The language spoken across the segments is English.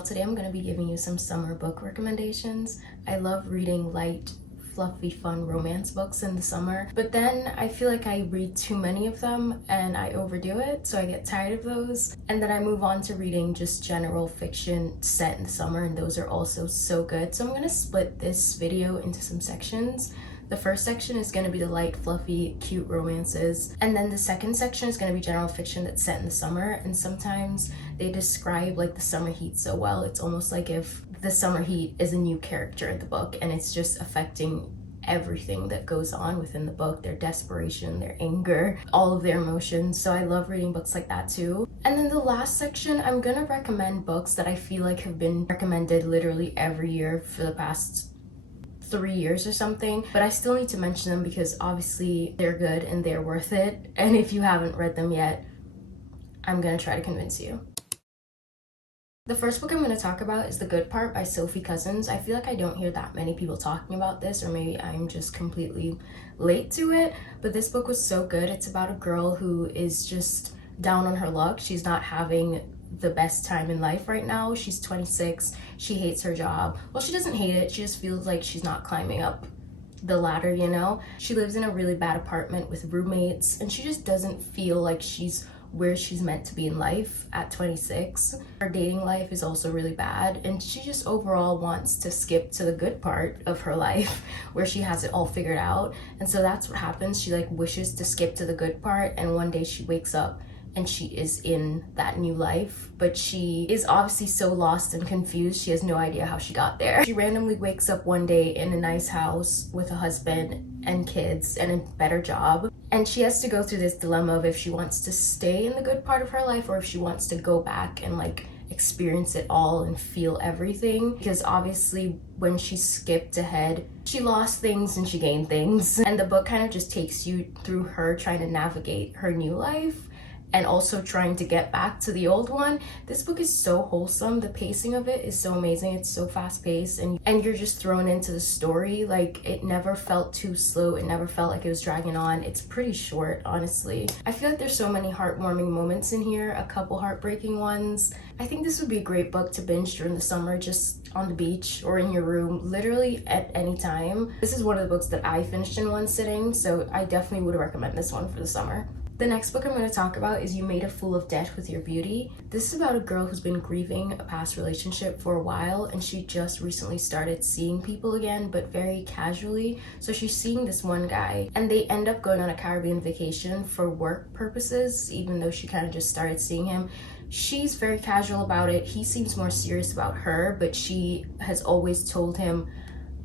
channel. Today I'm going to be giving you some summer book recommendations. I love reading light, fluffy, fun romance books in the summer, but then I feel like I read too many of them and I overdo it, so I get tired of those, and then I move on to reading just general fiction set in the summer, and those are also so good. So I'm going to split this video into some sections. The first section is going to be the light, fluffy, cute romances. And then the second section is going to be general fiction that's set in the summer. And sometimes they describe like the summer heat so well. It's almost like if the summer heat is a new character in the book and it's just affecting everything that goes on within the book, their desperation, their anger, all of their emotions. So I love reading books like that too. And then the last section, I'm gonna recommend books that I feel like have been recommended literally every year for the past 3 years or something, but I still need to mention them because obviously they're good and they're worth it. And if you haven't read them yet, I'm gonna try to convince you. The first book I'm going to talk about is The Good Part by Sophie Cousins. I feel like I don't hear that many people talking about this, or maybe I'm just completely late to it, but this book was so good. It's about a girl who is just down on her luck. She's not having the best time in life right now. She's 26. She hates her job. Well, she doesn't hate it. She just feels like she's not climbing up the ladder, you know? She lives in a really bad apartment with roommates, and she just doesn't feel like she's where she's meant to be in life at 26. Her dating life is also really bad, and she just overall wants to skip to the good part of her life where she has it all figured out. And so that's what happens. She like wishes to skip to the good part, and one day she wakes up and she is in that new life, but she is obviously so lost and confused. She has no idea how she got there. She randomly wakes up one day in a nice house with a husband and kids and a better job, and she has to go through this dilemma of if she wants to stay in the good part of her life or if she wants to go back and like experience it all and feel everything, because obviously when she skipped ahead, she lost things and she gained things. And the book kind of just takes you through her trying to navigate her new life and also trying to get back to the old one. This book is so wholesome. The pacing of it is so amazing. It's so fast paced, and you're just thrown into the story. Like, it never felt too slow. It never felt like it was dragging on. It's pretty short, honestly. I feel like there's so many heartwarming moments in here, a couple heartbreaking ones. I think this would be a great book to binge during the summer, just on the beach or in your room, literally at any time. This is one of the books that I finished in one sitting, so I definitely would recommend this one for the summer. The next book I'm going to talk about is You Made a Fool of Death with Your Beauty. This is about a girl who's been grieving a past relationship for a while, and she just recently started seeing people again, but very casually. So she's seeing this one guy, and they end up going on a Caribbean vacation for work purposes, even though she kind of just started seeing him. She's very casual about it. He seems more serious about her, but she has always told him,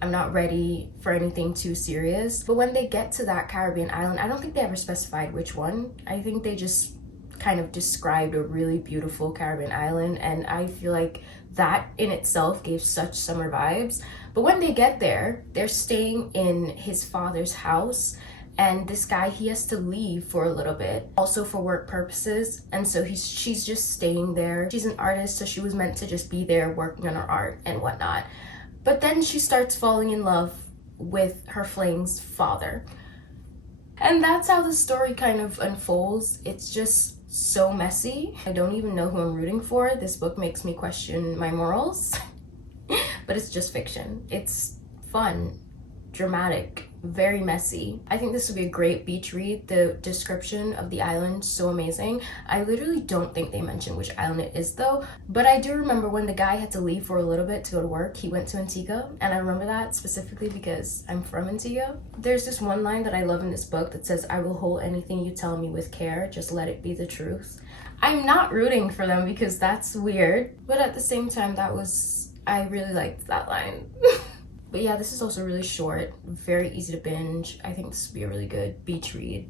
I'm not ready for anything too serious. But when they get to that Caribbean island, I don't think they ever specified which one. I think they just kind of described a really beautiful Caribbean island, and I feel like that in itself gave such summer vibes. But when they get there, they're staying in his father's house, and this guy, he has to leave for a little bit, also for work purposes, and so she's just staying there. She's an artist, so she was meant to just be there working on her art and whatnot. But then she starts falling in love with her fling's father. And that's how the story kind of unfolds. It's just so messy. I don't even know who I'm rooting for. This book makes me question my morals. But it's just fiction. It's fun, dramatic, very messy. I think this would be a great beach read. The description of the island, so amazing. I literally don't think they mention which island it is though, but I do remember when the guy had to leave for a little bit to go to work, he went to Antigua, and I remember that specifically because I'm from Antigua. There's this one line that I love in this book that says, I will hold anything you tell me with care, just let it be the truth. I'm not rooting for them because that's weird, but at the same time, I really liked that line. But yeah, this is also really short, very easy to binge. I think this would be a really good beach read,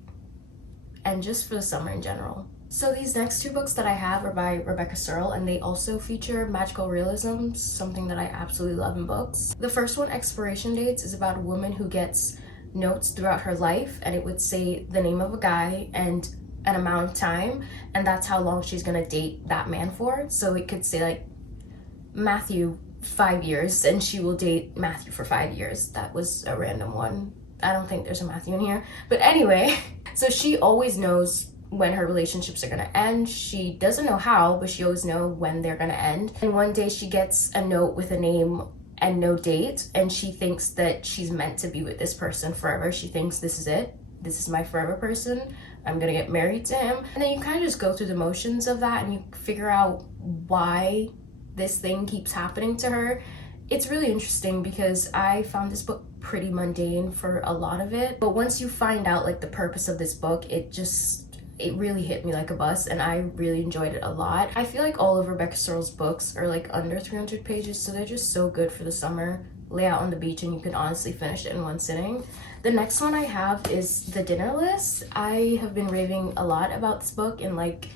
and just for the summer in general. So these next two books that I have are by Rebecca Searle, and they also feature magical realism, something that I absolutely love in books. The first one, Expiration Dates, is about a woman who gets notes throughout her life, and it would say the name of a guy and an amount of time, and that's how long she's gonna date that man for. So it could say like Matthew 5 years, and she will date Matthew for 5 years. That was a random one. I don't think there's a Matthew in here, but anyway. So she always knows when her relationships are gonna end. She doesn't know how, but she always knows when they're gonna end. And one day she gets a note with a name and no date, and she thinks that she's meant to be with this person forever. She thinks, this is it. This is my forever person. I'm gonna get married to him. And then you kind of just go through the motions of that and you figure out why this thing keeps happening to her. It's really interesting because I found this book pretty mundane for a lot of it. But once you find out like the purpose of this book, it really hit me like a bus, and I really enjoyed it a lot. I feel like all of Rebecca Searle's books are like under 300 pages, so they're just so good for the summer. Lay out on the beach and you can honestly finish it in one sitting. The next one I have is The Dinner List. I have been raving a lot about this book in like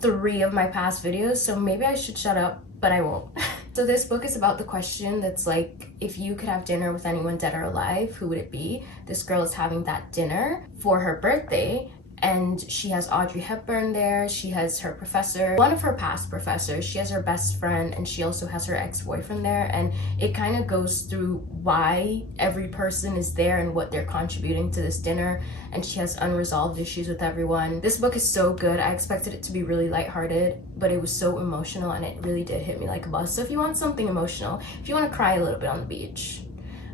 3 of my past videos, so maybe I should shut up, but I won't. So this book is about the question that's like, if you could have dinner with anyone dead or alive, who would it be? This girl is having that dinner for her birthday, and she has Audrey Hepburn there, she has her professor, one of her past professors, she has her best friend, and she also has her ex-boyfriend there. And it kind of goes through why every person is there and what they're contributing to this dinner, and she has unresolved issues with everyone. This book is so good. I expected it to be really lighthearted, but it was so emotional, and it really did hit me like a bus. So if you want something emotional, if you want to cry a little bit on the beach,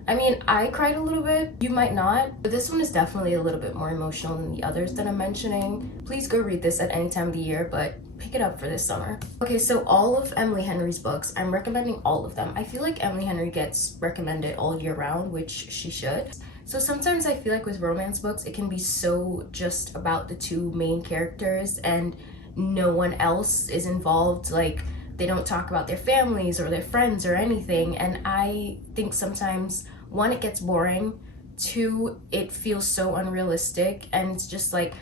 I mean, I cried a little bit, you might not, but this one is definitely a little bit more emotional than the others that I'm mentioning. Please go read this at any time of the year, but pick it up for this summer. Okay, so all of Emily Henry's books, I'm recommending all of them. I feel like Emily Henry gets recommended all year round, which she should. So sometimes I feel like with romance books, it can be so just about the 2 main characters and no one else is involved. Like, they don't talk about their families or their friends or anything. And I think sometimes, 1, it gets boring, 2, it feels so unrealistic, and it's just like,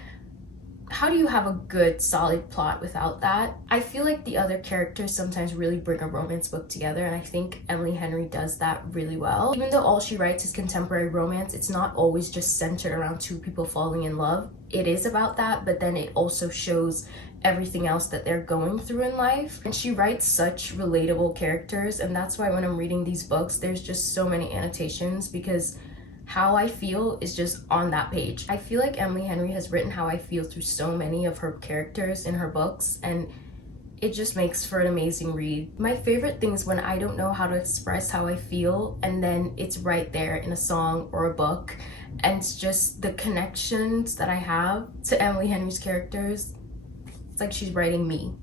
how do you have a good solid plot without that? I feel like the other characters sometimes really bring a romance book together, and I think Emily Henry does that really well. Even though all she writes is contemporary romance, it's not always just centered around 2 people falling in love. It is about that, but then it also shows everything else that they're going through in life. And she writes such relatable characters, and that's why when I'm reading these books, there's just so many annotations, because how I feel is just on that page. I feel like Emily Henry has written how I feel through so many of her characters in her books, and it just makes for an amazing read. My favorite thing is when I don't know how to express how I feel, and then it's right there in a song or a book, and it's just the connections that I have to Emily Henry's characters. It's like she's writing me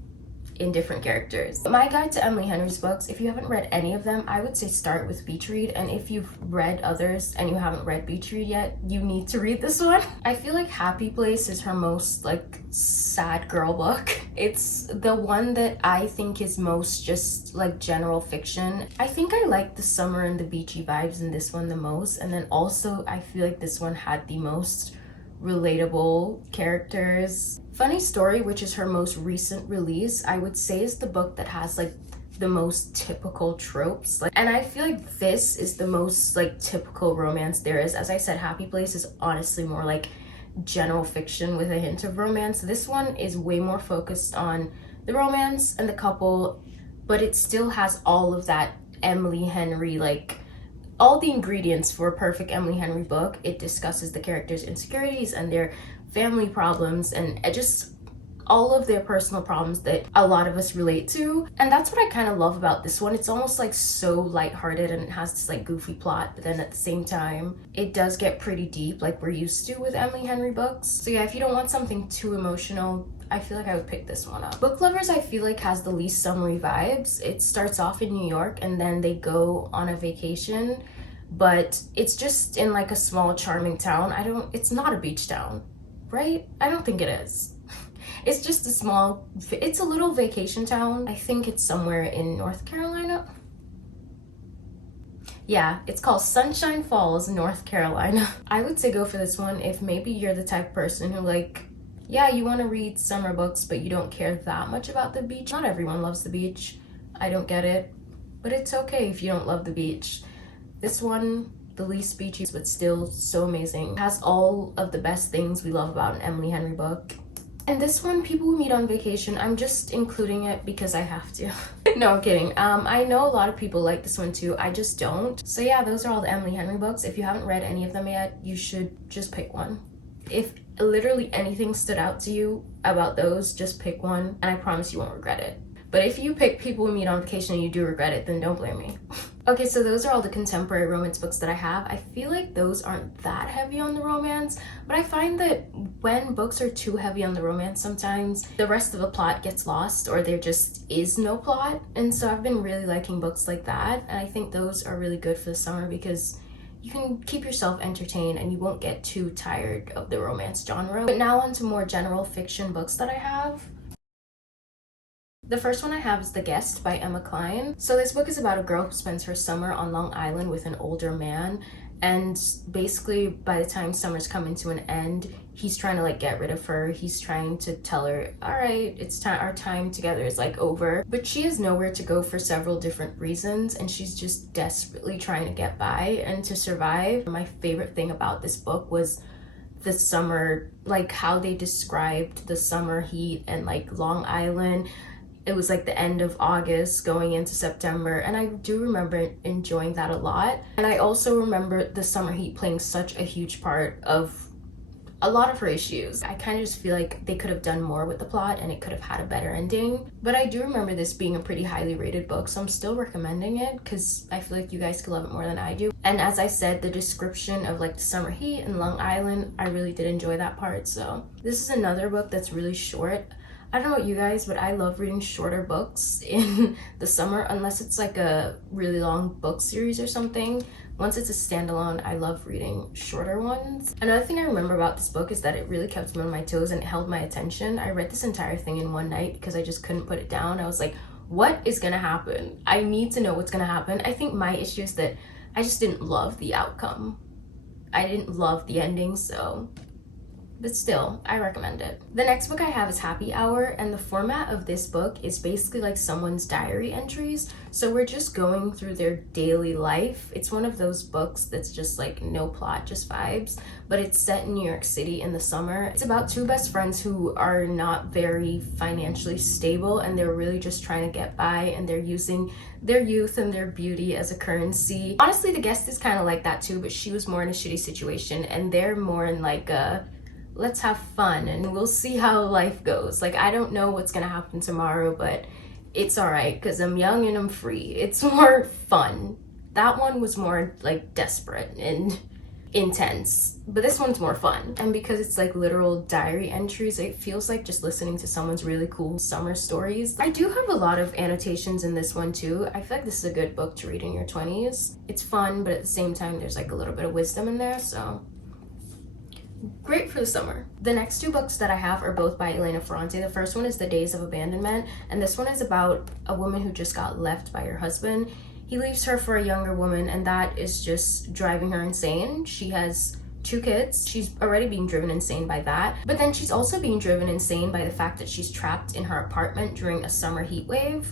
in different characters. My guide to Emily Henry's books, if you haven't read any of them, I would say start with Beach Read, and if you've read others and you haven't read Beach Read yet, you need to read this one. I feel like Happy Place is her most like sad girl book. It's the one that I think is most just like general fiction. I think I like the summer and the beachy vibes in this one the most, and then also I feel like this one had the most relatable characters. Funny Story, which is her most recent release, I would say is the book that has like the most typical tropes. And I feel like this is the most like typical romance there is. As I said, Happy Place is honestly more like general fiction with a hint of romance. This one is way more focused on the romance and the couple, but it still has all of that Emily Henry, like all the ingredients for a perfect Emily Henry book. It discusses the characters' insecurities and their family problems, and just all of their personal problems that a lot of us relate to. And that's what I kind of love about this one. It's almost like so lighthearted, and it has this like goofy plot, but then at the same time it does get pretty deep like we're used to with Emily Henry books. So yeah, if you don't want something too emotional, I feel like I would pick this one up. Book Lovers, I feel like, has the least summery vibes. It starts off in New York and then they go on a vacation, but it's just in like a small charming town. It's not a beach town, right? I don't think it is. It's just it's a little vacation town. I think it's somewhere in North Carolina. Yeah, it's called Sunshine Falls, North Carolina. I would say go for this one if maybe you're the type of person who like, yeah, you want to read summer books, but you don't care that much about the beach. Not everyone loves the beach. I don't get it, but it's okay if you don't love the beach. This one, the least beachy, but still so amazing. It has all of the best things we love about an Emily Henry book. And this one, people who meet on vacation, I'm just including it because I have to. No, I'm kidding. I know a lot of people like this one too. I just don't. So yeah, those are all the Emily Henry books. If you haven't read any of them yet, you should just pick one. If literally anything stood out to you about those, just pick one and I promise you won't regret it. But if you pick People We Meet on Vacation and you do regret it, then don't blame me. Okay, so those are all the contemporary romance books that I have. I feel like those aren't that heavy on the romance, but I find that when books are too heavy on the romance, sometimes the rest of the plot gets lost or there just is no plot. And so I've been really liking books like that. And I think those are really good for the summer because you can keep yourself entertained and you won't get too tired of the romance genre. But now on to more general fiction books that I have. The first one I have is The Guest by Emma Cline. So this book is about a girl who spends her summer on Long Island with an older man, and basically by the time summer's coming to an end, he's trying to like get rid of her. He's trying to tell her, all right, it's time, our time together is like over. But she has nowhere to go for several different reasons, and she's just desperately trying to get by and to survive. My favorite thing about this book was the summer, like how they described the summer heat and like Long Island. It was like the end of August going into September, and I do remember enjoying that a lot. And I also remember the summer heat playing such a huge part of a lot of her issues. I kind of just feel like they could have done more with the plot and it could have had a better ending. But I do remember this being a pretty highly rated book, so I'm still recommending it because I feel like you guys could love it more than I do. And as I said, the description of like the summer heat and Long Island, I really did enjoy that part. So this is another book that's really short. I don't know about you guys, but I love reading shorter books in the summer, unless it's like a really long book series or something. Once it's a standalone, I love reading shorter ones. Another thing I remember about this book is that it really kept me on my toes and it held my attention. I read this entire thing in one night because I just couldn't put it down. I was like, what is gonna happen? I need to know what's gonna happen. I think my issue is that I just didn't love the outcome. I didn't love the ending, so... but still, I recommend it. The next book I have is Happy Hour, and the format of this book is basically like someone's diary entries. So we're just going through their daily life. It's one of those books that's just like no plot, just vibes, but it's set in New York City in the summer. It's about two best friends who are not very financially stable, and they're really just trying to get by, and they're using their youth and their beauty as a currency. Honestly, The Guest is kind of like that too, but she was more in a shitty situation, and they're more in like a let's have fun and we'll see how life goes. Like, I don't know what's gonna happen tomorrow, but it's all right because I'm young and I'm free. It's more fun. That one was more like desperate and intense, but this one's more fun. And because it's like literal diary entries, it feels like just listening to someone's really cool summer stories. I do have a lot of annotations in this one too. I feel like this is a good book to read in your 20s. It's fun, but at the same time there's like a little bit of wisdom in there, so great for the summer. The next two books that I have are both by Elena Ferrante. The first one is The Days of Abandonment, and this one is about a woman who just got left by her husband. He leaves her for a younger woman, and that is just driving her insane. She has 2 kids. She's already being driven insane by that, but then she's also being driven insane by the fact that she's trapped in her apartment during a summer heat wave.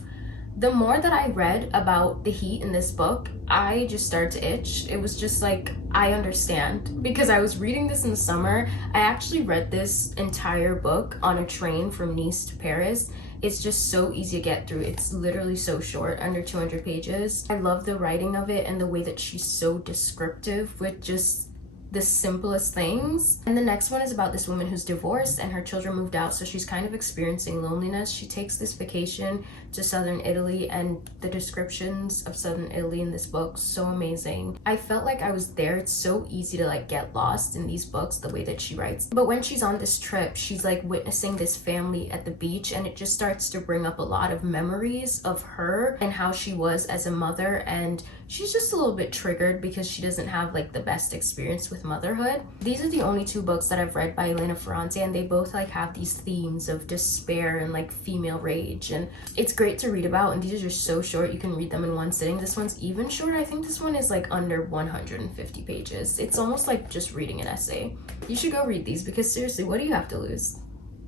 The more that I read about the heat in this book, I just started to itch. It was just like, I understand. Because I was reading this in the summer. I actually read this entire book on a train from Nice to Paris. It's just so easy to get through. It's literally so short, under 200 pages. I love the writing of it and the way that she's so descriptive with just the simplest things. And the next one is about this woman who's divorced and her children moved out, so she's kind of experiencing loneliness. She takes this vacation to southern Italy, and the descriptions of southern Italy in this book, so amazing. I felt like I was there. It's so easy to like get lost in these books, the way that she writes. But when she's on this trip, she's like witnessing this family at the beach, and it just starts to bring up a lot of memories of her and how she was as a mother, and she's just a little bit triggered because she doesn't have like the best experience with motherhood. These are the only 2 books that I've read by Elena Ferrante, and they both like have these themes of despair and like female rage, and it's great to read about. And these are just so short, you can read them in one sitting. This one's even shorter. I think this one is like under 150 pages. It's almost like just reading an essay. You should go read these because seriously, what do you have to lose?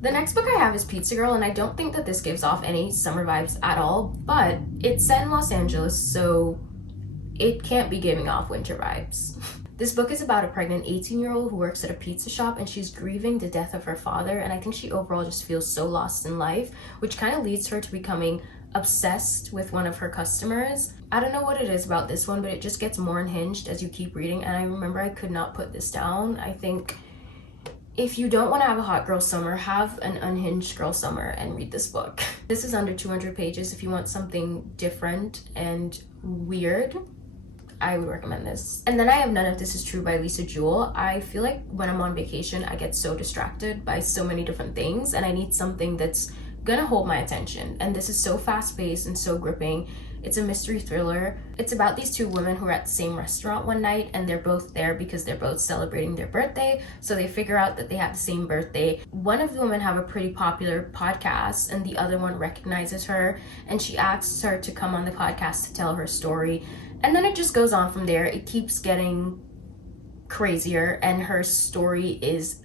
The next book I have is Pizza Girl, and I don't think that this gives off any summer vibes at all, but it's set in Los Angeles, so it can't be giving off winter vibes. This book is about a pregnant 18-year-old who works at a pizza shop, and she's grieving the death of her father, and I think she overall just feels so lost in life, which kind of leads her to becoming obsessed with one of her customers. I don't know what it is about this one, but it just gets more unhinged as you keep reading, and I remember I could not put this down. I think If you don't want to have a hot girl summer, have an unhinged girl summer and read this book. This is under 200 pages. If you want something different and weird, I would recommend this. And then I have None of This Is True by Lisa Jewell. I feel like when I'm on vacation, I get so distracted by so many different things, and I need something that's gonna hold my attention. And this is so fast-paced and so gripping. It's a mystery thriller. It's about these two women who are at the same restaurant one night, and they're both there because they're both celebrating their birthday. So they figure out that they have the same birthday. One of the women have a pretty popular podcast, and the other one recognizes her, and she asks her to come on the podcast to tell her story. And then it just goes on from there. It keeps getting crazier, and her story is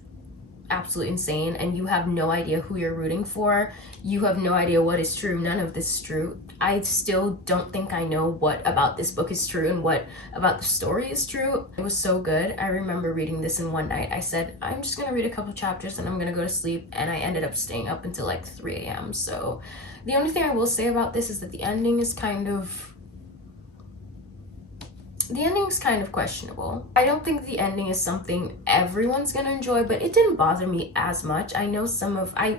absolutely insane, and you have no idea who you're rooting for. You have no idea what is true. None of this is true. I still don't think I know what about this book is true and what about the story is true. It was so good. I remember reading this in one night. I said, I'm just gonna read a couple chapters and I'm gonna go to sleep, and I ended up staying up until like 3 a.m. So the only thing I will say about this is that the ending is kind of questionable. I don't think the ending is something everyone's gonna enjoy, but it didn't bother me as much. I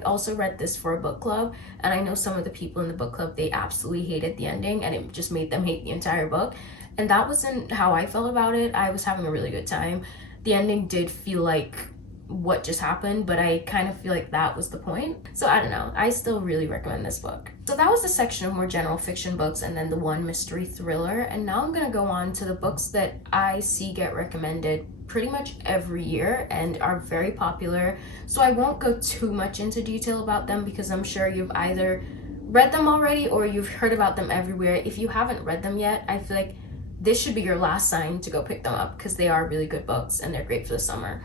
also read this for a book club, and I know some of the people in the book club, they absolutely hated the ending, and it just made them hate the entire book. And that wasn't how I felt about it. I was having a really good time. The ending did feel like what just happened, but I kind of feel like that was the point. So I don't know. I still really recommend this book. So that was the section of more general fiction books and then the one mystery thriller. And now I'm gonna go on to the books that I see get recommended pretty much every year and are very popular. So I won't go too much into detail about them because I'm sure you've either read them already or you've heard about them everywhere. If you haven't read them yet, I feel like this should be your last sign to go pick them up because they are really good books and they're great for the summer.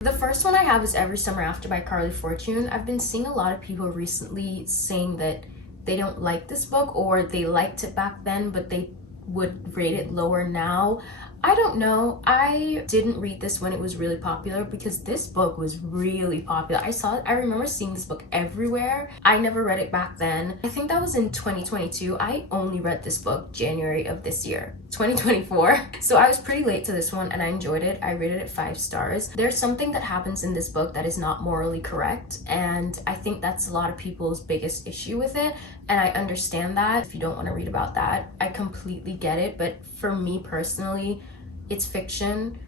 The first one I have is Every Summer After by Carly Fortune. I've been seeing a lot of people recently saying that they don't like this book, or they liked it back then but they would rate it lower now. I don't know. I didn't read this when it was really popular because this book was really popular. I remember seeing this book everywhere. I never read it back then. I think that was in 2022. I only read this book January of this year, 2024. So I was pretty late to this one and I enjoyed it. I rated it 5 stars. There's something that happens in this book that is not morally correct, and I think that's a lot of people's biggest issue with it. And I understand that. If you don't want to read about that, I completely get it. But for me personally, it's fiction.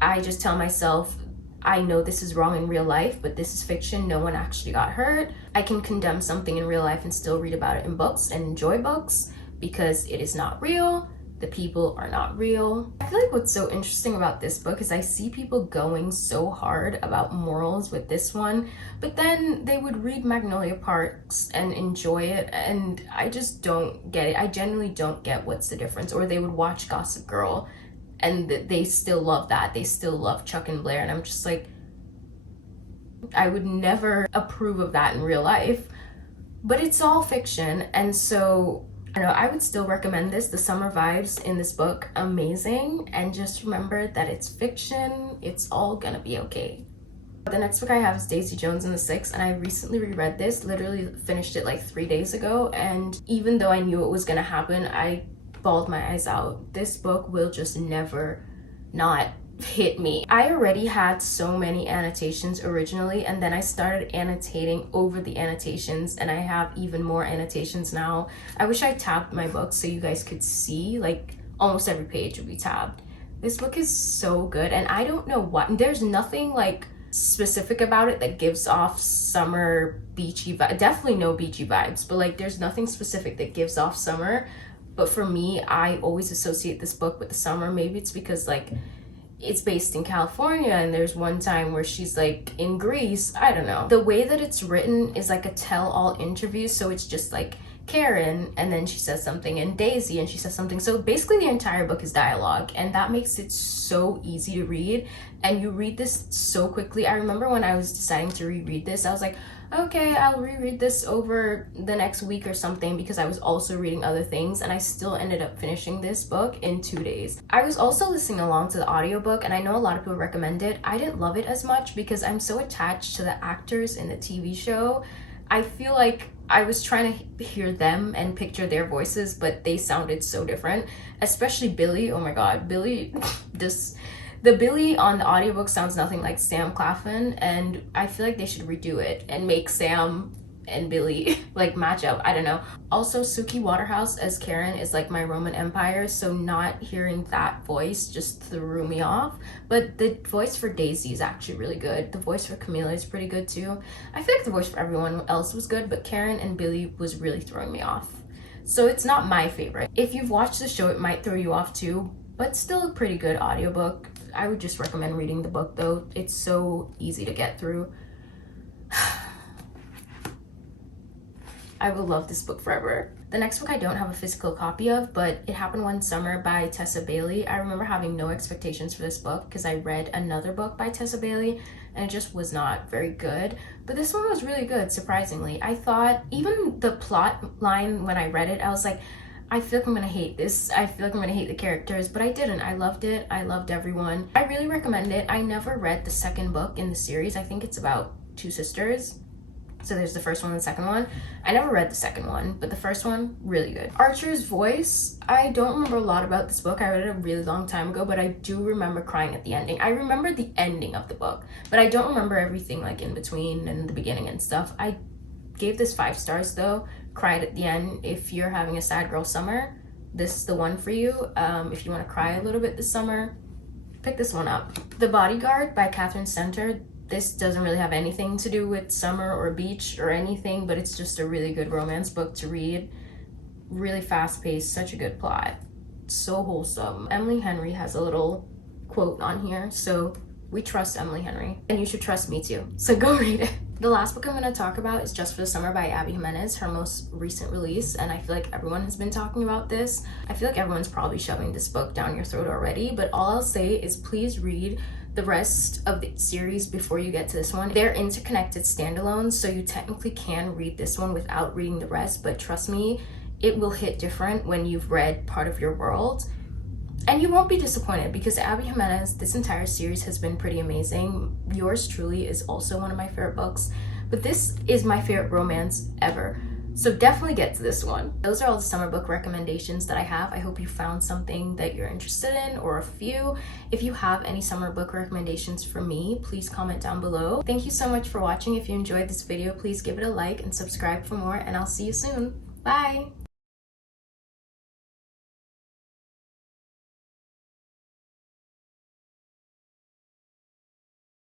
I just tell myself, I know this is wrong in real life, but this is fiction. No one actually got hurt. I can condemn something in real life and still read about it in books and enjoy books because it is not real. The people are not real. I feel like what's so interesting about this book is I see people going so hard about morals with this one, but then they would read Magnolia Parks and enjoy it, and I just don't get it. I genuinely don't get what's the difference. Or they would watch Gossip Girl and they still love that. They still love Chuck and Blair, and I'm just like, I would never approve of that in real life. But it's all fiction, and so I don't know, I would still recommend this. The summer vibes in this book, amazing. And just remember that it's fiction. It's all gonna be okay. The next book I have is Daisy Jones and the Six, and I recently reread this, literally finished it like 3 days ago, and even though I knew it was gonna happen, I bawled my eyes out. This book will just never not hit me. I already had so many annotations originally, and then I started annotating over the annotations, and I have even more annotations now. I wish I tabbed my book so you guys could see, like almost every page would be tabbed. This book is so good, and I don't know what, there's nothing like specific about it that gives off summer beachy vibes. Definitely no beachy vibes, but like there's nothing specific that gives off summer. But for me, I always associate this book with the summer. Maybe it's because like it's based in California and there's one time where she's like in Greece. I don't know. The way that it's written is like a tell-all interview, so it's just like Karen and then she says something, and Daisy and she says something. So basically the entire book is dialogue, and that makes it so easy to read, and you read this so quickly. I remember when I was deciding to reread this, I was like, okay, I'll reread this over the next week or something, because I was also reading other things, and I still ended up finishing this book in 2 days. I was also listening along to the audiobook, and I know a lot of people recommend it. I didn't love it as much because I'm so attached to the actors in the TV show. I feel like I was trying to hear them and picture their voices, but they sounded so different, especially Billy. Oh my god, Billy, The Billy on the audiobook sounds nothing like Sam Claflin, and I feel like they should redo it and make Sam and Billy like match up. I don't know. Also, Suki Waterhouse as Karen is like my Roman Empire, so not hearing that voice just threw me off. But the voice for Daisy is actually really good. The voice for Camila is pretty good too. I feel like the voice for everyone else was good, but Karen and Billy was really throwing me off. So it's not my favorite. If you've watched the show, it might throw you off too, but still a pretty good audiobook. I would just recommend reading the book though. It's so easy to get through. I will love this book forever. The next book I don't have a physical copy of, but It Happened One Summer by Tessa Bailey. I remember having no expectations for this book because I read another book by Tessa Bailey and it just was not very good. But this one was really good, surprisingly. I thought, even the plot line when I read it, I was like, I feel like I'm gonna hate this. I feel like I'm gonna hate the characters, but I didn't. I loved it. I loved everyone. I really recommend it. I never read the second book in the series. I think it's about two sisters. So there's the first one and the second one. I never read the second one, but the first one, really good. Archer's voice, I don't remember a lot about this book. I read it a really long time ago, but I do remember crying at the ending. I remember the ending of the book, but I don't remember everything like in between and the beginning and stuff. I gave this 5 stars though, cried at the end. If you're having a sad girl summer, this is the one for you. If you want to cry a little bit this summer, pick this one up. The Bodyguard by Catherine Center. This doesn't really have anything to do with summer or beach or anything, but it's just a really good romance book to read. Really fast-paced, such a good plot. So wholesome. Emily Henry has a little quote on here, so we trust Emily Henry. And you should trust me too, so go read it. The last book I'm going to talk about is Just for the Summer by Abby Jimenez, her most recent release, and I feel like everyone has been talking about this. I feel like everyone's probably shoving this book down your throat already, but all I'll say is please read the rest of the series before you get to this one. They're interconnected standalones, so you technically can read this one without reading the rest, but trust me, it will hit different when you've read part of your world. And you won't be disappointed because Abby Jimenez, this entire series has been pretty amazing. Yours Truly is also one of my favorite books, but this is my favorite romance ever. So definitely get to this one. Those are all the summer book recommendations that I have. I hope you found something that you're interested in, or a few. If you have any summer book recommendations for me, please comment down below. Thank you so much for watching. If you enjoyed this video, please give it a like and subscribe for more, and I'll see you soon. Bye!